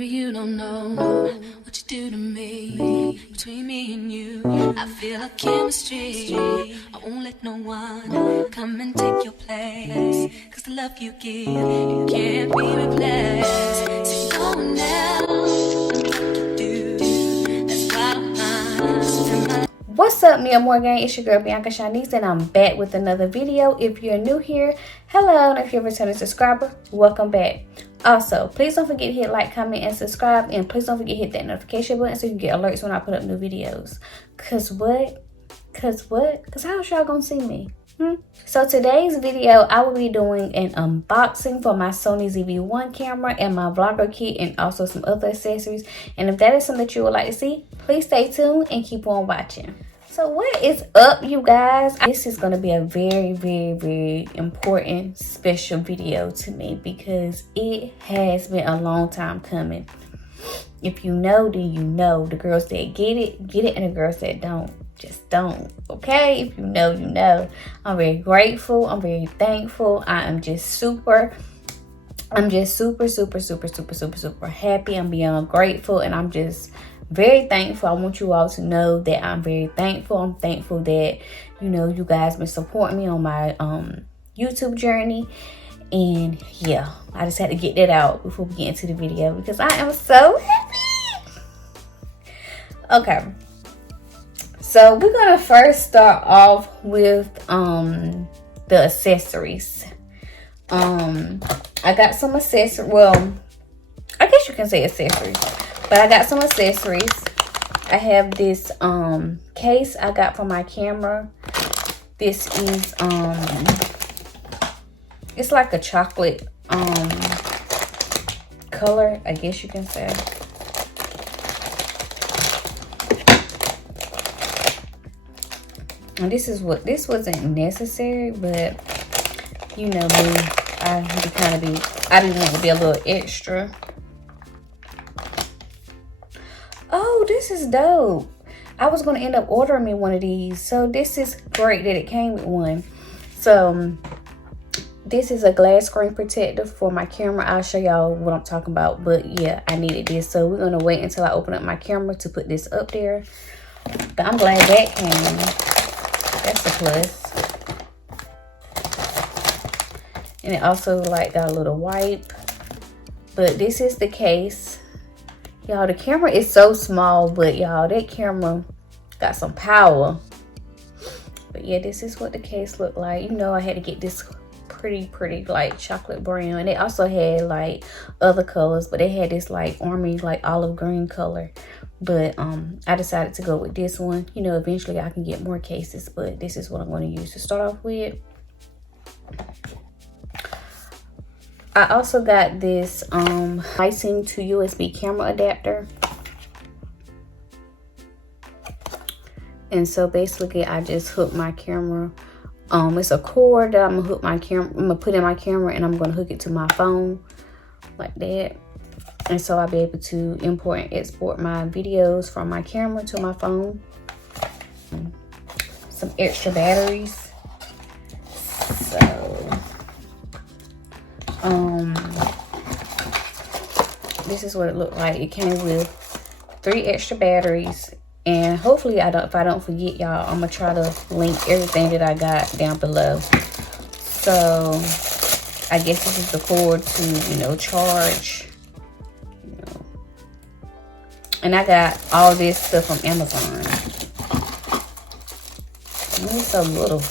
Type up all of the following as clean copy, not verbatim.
You don't know what you do to me. Between me and you, I feel a chemistry. I won't let no one come and take your place. Cause the love you give, it can't be replaced. So no one else can do. That's why I'm What's up, me and more gang? It's your girl Bianca Shanice, and I'm back with another video. If you're new here, hello, and if you're a returning subscriber, welcome back. Also, please don't forget to hit like, comment, and subscribe, and please don't forget to hit that notification button so you can get alerts when I put up new videos. Cause how y'all gonna see me? So today's video, I will be doing an unboxing for my Sony ZV-1 camera and my vlogger kit, and also some other accessories. And if that is something that you would like to see, please stay tuned and keep on watching. So what is up, you guys? This is going to be a very, very, very important, special video to me because it has been a long time coming. If you know, then you know. The girls that get it, and the girls that don't, just don't. Okay? If you know, you know. I'm very grateful. I'm very thankful. I'm just super, super happy. I'm beyond grateful, and I'm just very thankful. I want you all to know that I'm very thankful. I'm thankful that, you guys been supporting me on my YouTube journey. And yeah, I just had to get that out before we get into the video because I am so happy. Okay. So we're gonna first start off with the accessories. I got some accessories. Well, I guess you can say accessories. But I got some accessories. I have this case I got for my camera. This is it's like a chocolate color, I guess you can say. And this wasn't necessary, but you know me, I be wanting to be a little extra. Oh, this is dope. I was going to end up ordering me one of these. So this is great that it came with one. So this is a glass screen protector for my camera. I'll show y'all what I'm talking about. But yeah, I needed this. So we're going to wait until I open up my camera to put this up there. But I'm glad that came. That's a plus. And it also like got a little wipe. But this is the case. Y'all, the camera is so small, but y'all, that camera got some power. But yeah, this is what the case looked like. I had to get this pretty like chocolate brown. And they also had like other colors, but they had this like army, like olive green color. But I decided to go with this one. Eventually I can get more cases, but this is what I'm going to use to start off with. I also got this Lightning to USB camera adapter. And so basically I just hook my camera. It's a cord that I'm gonna put in my camera, and I'm gonna hook it to my phone like that. And so I'll be able to import and export my videos from my camera to my phone. Some extra batteries. So this is what it looked like. It came with 3 extra batteries, and hopefully if I don't forget, y'all, I'm gonna try to link everything that I got down below. So I guess this is the cord to charge, and I got all this stuff from Amazon. It's so little.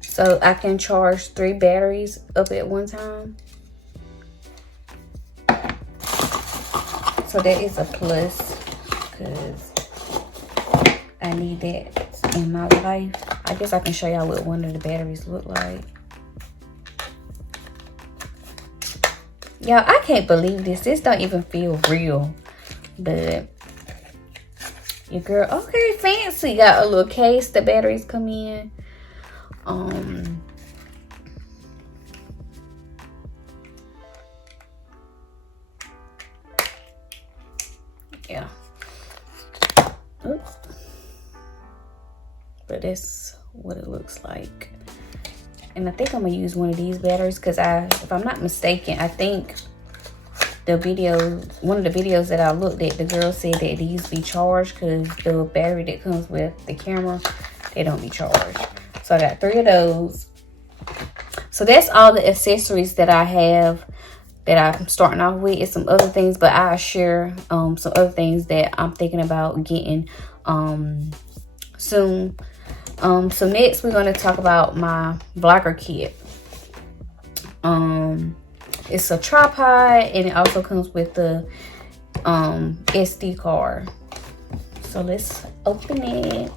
So I can charge 3 batteries up at one time. So that is a plus because I need that in my life. I guess I can show y'all what one of the batteries look like. Y'all, I can't believe this. This don't even feel real. But your girl, okay, fancy. Got a little case the batteries come in. But that's what it looks like. And I think I'm gonna use one of these batteries because if I'm not mistaken, I think one of the videos that I looked at, the girl said that these be charged because the battery that comes with the camera, they don't be charged. So I got 3 of those. So that's all the accessories that I have that I'm starting off with. Is some other things, but I'll share some other things that I'm thinking about getting soon. So next we're going to talk about my vlogger kit. It's a tripod and it also comes with the SD card. So let's open it.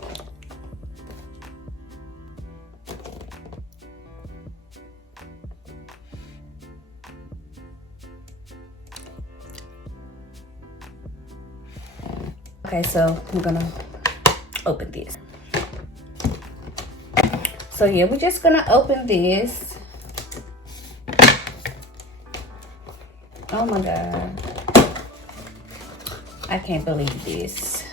Okay, so I'm gonna open this. So yeah, we're just gonna open this. Oh my God. I can't believe this.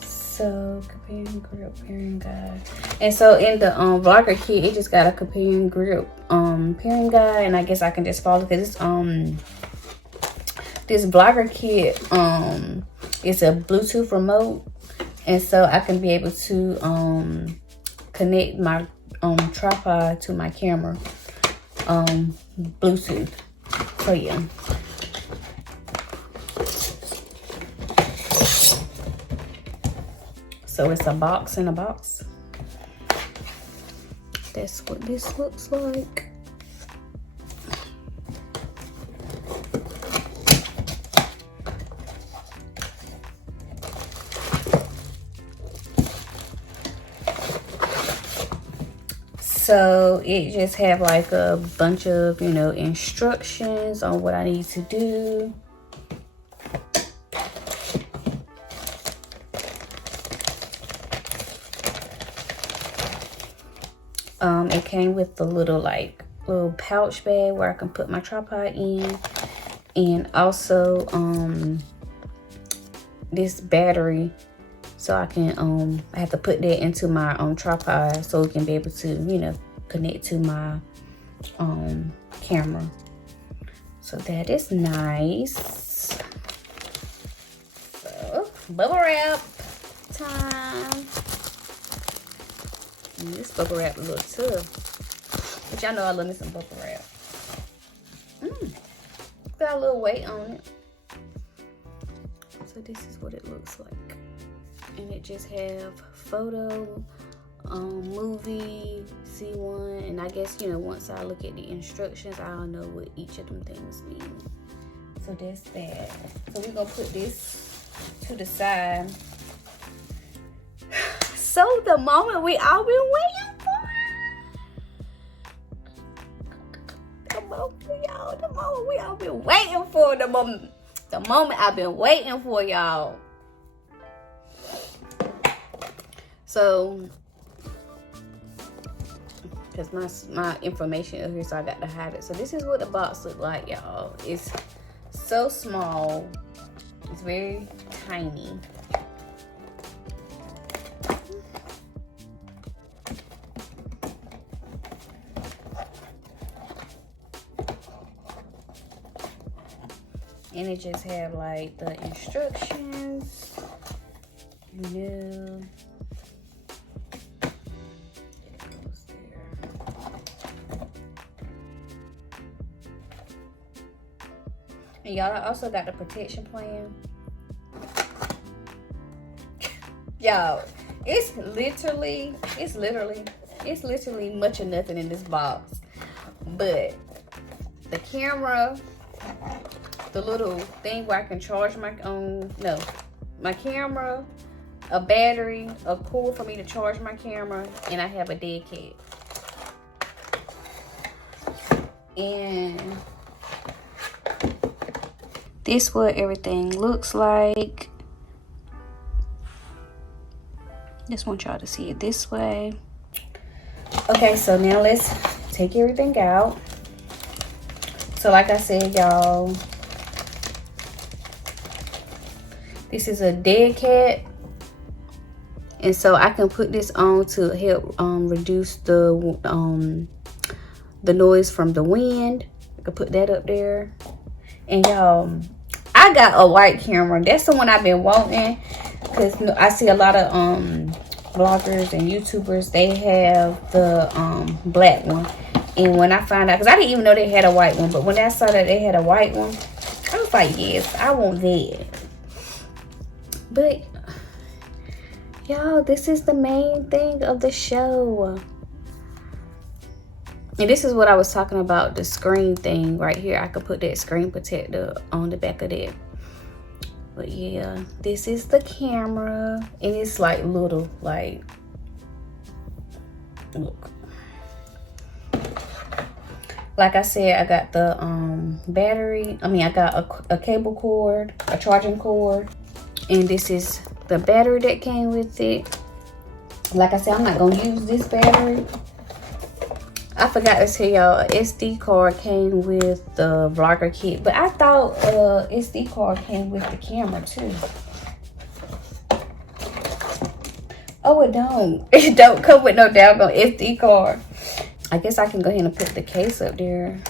So, companion grip pairing guide. And so in the vlogger kit, it just got a companion grip pairing guide, and I guess I can just follow because this vlogger kit is a Bluetooth remote, and so I can be able to connect my tripod to my camera Bluetooth. So yeah. So it's a box in a box. That's what this looks like. So it just have like a bunch of, you know, instructions on what I need to do. It came with the little pouch bag where I can put my tripod in, and also this battery, so I can I have to put that into my tripod so it can be able to, you know, connect to my camera. So that is nice. So bubble wrap time. This bubble wrap a little tough, but y'all know I love me some bubble wrap. Got a little weight on it. So this is what it looks like, and it just have photo, movie, Z1, and I guess, you know, once I look at the instructions, I'll know what each of them things mean. So that's that. So we're gonna put this to the side. So the moment we all been waiting for. The moment we all been waiting for. The moment I've been waiting for, y'all. So, because my information is here, so I got to hide it. So this is what the box look like, y'all. It's so small. It's very tiny. And it just have like the instructions, you know. It goes there. And y'all, I also got the protection plan. Y'all, it's literally much of nothing in this box. But the camera, the little thing where I can charge my my camera, a battery, a cord for me to charge my camera, and I have a dead cat. And this what everything looks like. Just want y'all to see it this way. Okay, so now let's take everything out. So like I said, y'all, this is a dead cat, And so I can put this on to help reduce the noise from the wind. I can put that up there. And y'all, I got a white camera. That's the one I've been wanting, because I see a lot of vloggers and YouTubers, they have the black one. And when I found out, because I didn't even know they had a white one, but when I saw that they had a white one, I was like, yes, I want that. But y'all, this is the main thing of the show. And this is what I was talking about, the screen thing right here. I could put that screen protector on the back of that. But yeah, this is the camera. And it's like little, like, look. Like I said, I got the battery. I mean, I got a cable cord, a charging cord. And this is the battery that came with it. Like I said, I'm not gonna use this battery. I forgot to tell y'all, an SD card came with the vlogger kit, but I thought SD card came with the camera too. Oh, it don't. It don't come with no doggone SD card. I guess I can go ahead and put the case up there.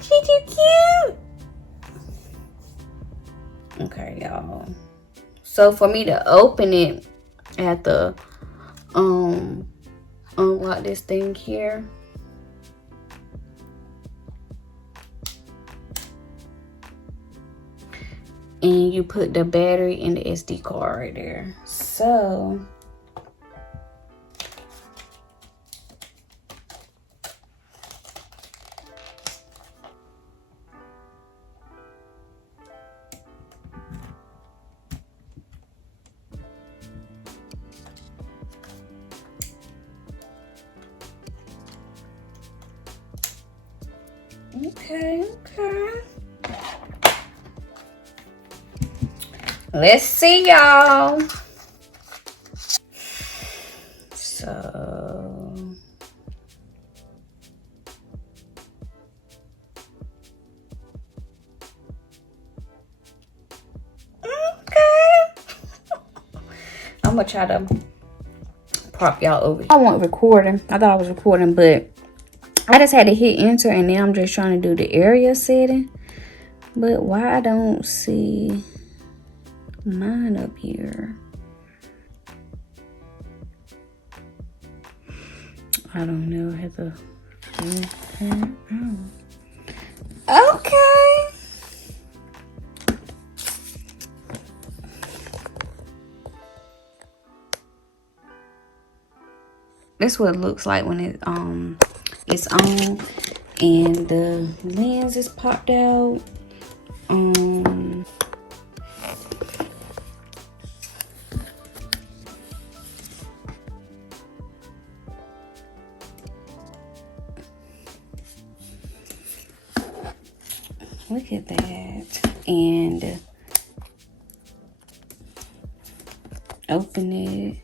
She's too cute. Okay, y'all. So for me to open it, I have to unlock this thing here. And you put the battery in the SD card right there. So okay. Let's see, y'all. So I'm gonna try to prop y'all over. I wasn't recording. I thought I was recording, but I just had to hit enter, and then I'm just trying to do the area setting. But why I don't see mine up here? I don't know. I have to. Okay. That's what it looks like when it's on, and the lens is popped out. Look at that. And open it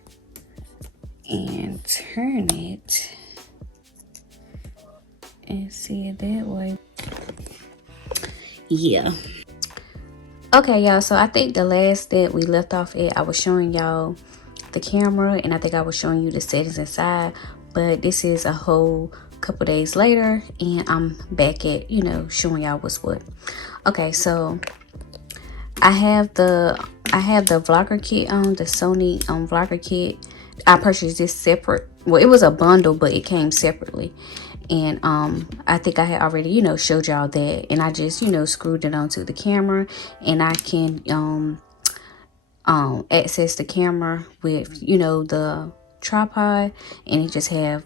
and turn it and see it that way. Yeah. Okay, y'all, so I think the last step we left off at, I was showing y'all the camera, and I think I was showing you the settings inside, but this is a whole couple days later, and I'm back at, you know, showing y'all what's what. Okay, so I have the vlogger kit on, the Sony vlogger kit. I purchased this separate. Well, it was a bundle, but it came separately. And I think I had already, you know, showed y'all that, and I just, you know, screwed it onto the camera, and I can access the camera with, you know, the tripod, and it just have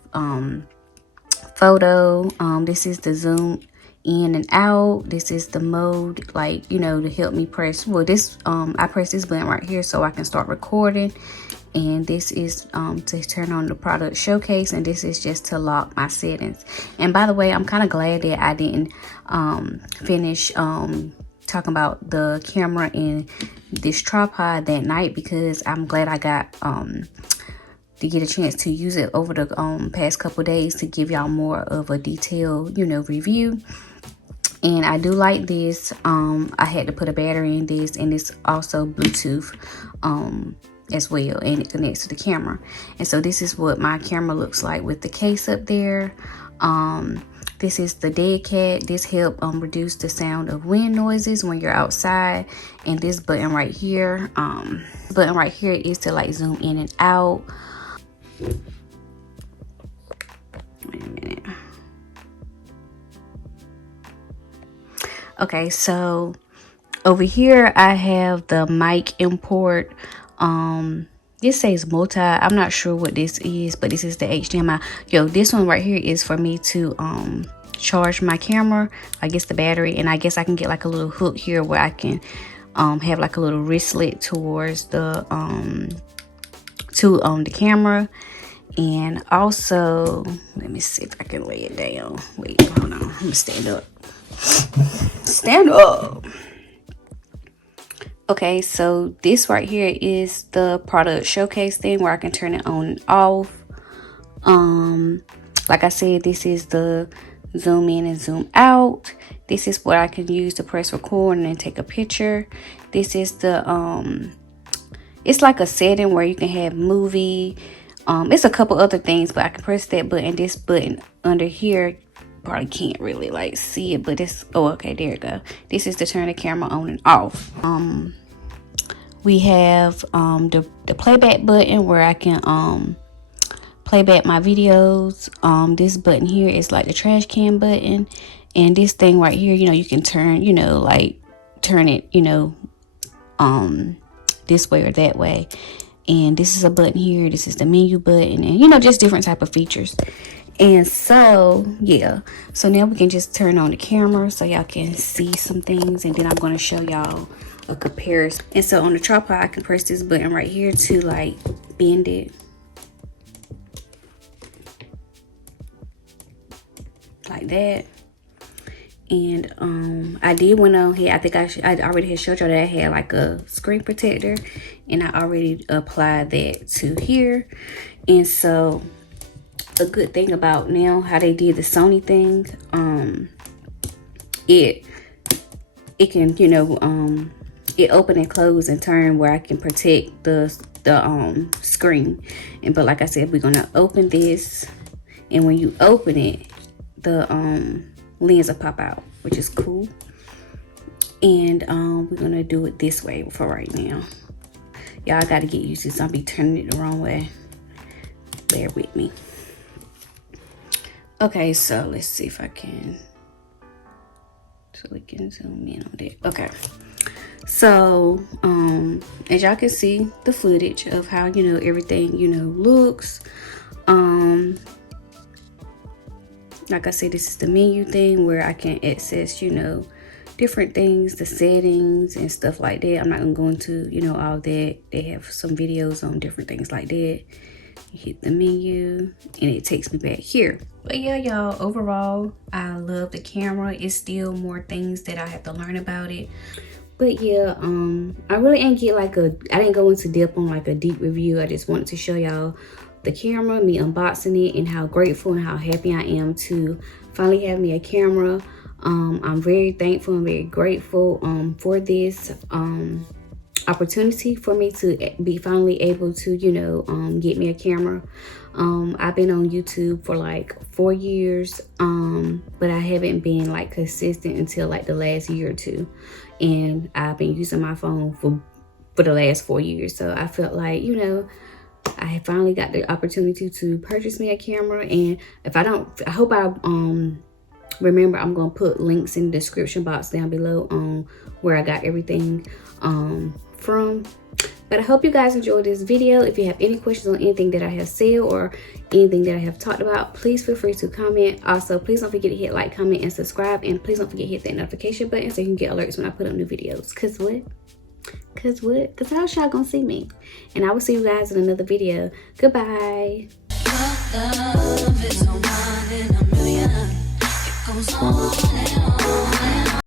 photo. This is the zoom in and out. This is the mode, like, you know, to help me press. Well, this I press this button right here so I can start recording. And this is to turn on the product showcase, and this is just to lock my settings. And by the way, I'm kind of glad that I didn't finish talking about the camera and this tripod that night, because I'm glad I got to get a chance to use it over the past couple days to give y'all more of a detailed, you know, review. And I do like this. I had to put a battery in this, and it's also Bluetooth as well, and it connects to the camera. And so this is what my camera looks like with the case up there. This is the dead cat. This helps reduce the sound of wind noises when you're outside. And this button right here, is to like zoom in and out. Wait a minute. Okay, so over here I have the mic import. This says multi. I'm not sure what this is, but this is the HDMI. Yo, this one right here is for me to charge my camera. I guess the battery, and I guess I can get like a little hook here where I can have like a little wristlet towards the the camera. And also, let me see if I can lay it down. Wait, hold on. I'm gonna stand up. Stand up. Okay, so this right here is the product showcase thing where I can turn it on and off. Like I said, this is the zoom in and zoom out. This is what I can use to press record and then take a picture. This is the it's like a setting where you can have movie. It's a couple other things, but I can press that button. This button under here, probably can't really like see it, but it's, oh, okay, there it go. This is to turn the camera on and off. We have the playback button where I can play back my videos. This button here is like the trash can button, and this thing right here, you know, you can turn, you know, like turn it, you know, this way or that way. And this is a button here. This is the menu button, and you know, just different type of features. And so yeah, so now we can just turn on the camera so y'all can see some things, and then I'm going to show y'all a comparison. And so on the tripod, I can press this button right here to like bend it like that. And I did went on here, I think I already had showed y'all that I had like a screen protector, and I already applied that to here. And so a good thing about now how they did the Sony thing, it can, you know, it open and close and turn where I can protect the screen. And but like I said, we're gonna open this, and when you open it, the lens will pop out, which is cool. And we're gonna do it this way for right now. Y'all gotta get used to this. I'll be turning it the wrong way. Bear with me. Okay, so let's see if I can, so we can zoom in on that. Okay, so as y'all can see the footage of how, you know, everything, you know, looks. Like I said, this is the menu thing where I can access, you know, different things, the settings and stuff like that. I'm not gonna go into, you know, all that. They have some videos on different things like that. You hit the menu and it takes me back here. But yeah, y'all, overall, I love the camera. It's still more things that I have to learn about it. But yeah, I really ain't get like I didn't go into depth on like a deep review. I just wanted to show y'all the camera, me unboxing it, and how grateful and how happy I am to finally have me a camera. I'm very thankful and very grateful for this opportunity for me to be finally able to, you know, get me a camera. I've been on YouTube for like 4 years, but I haven't been like consistent until like the last year or two, and I've been using my phone for the last 4 years. So I felt like, you know, I finally got the opportunity to purchase me a camera. And if I don't, I hope I remember, I'm gonna put links in the description box down below on where I got everything from. But I hope you guys enjoyed this video. If you have any questions on anything that I have said or anything that I have talked about, please feel free to comment. Also, please don't forget to hit like, comment, and subscribe. And please don't forget to hit that notification button so you can get alerts when I put up new videos. Cause what? Cause how y'all gonna see me? And I will see you guys in another video. Goodbye. Your love is a one in a million. It goes on and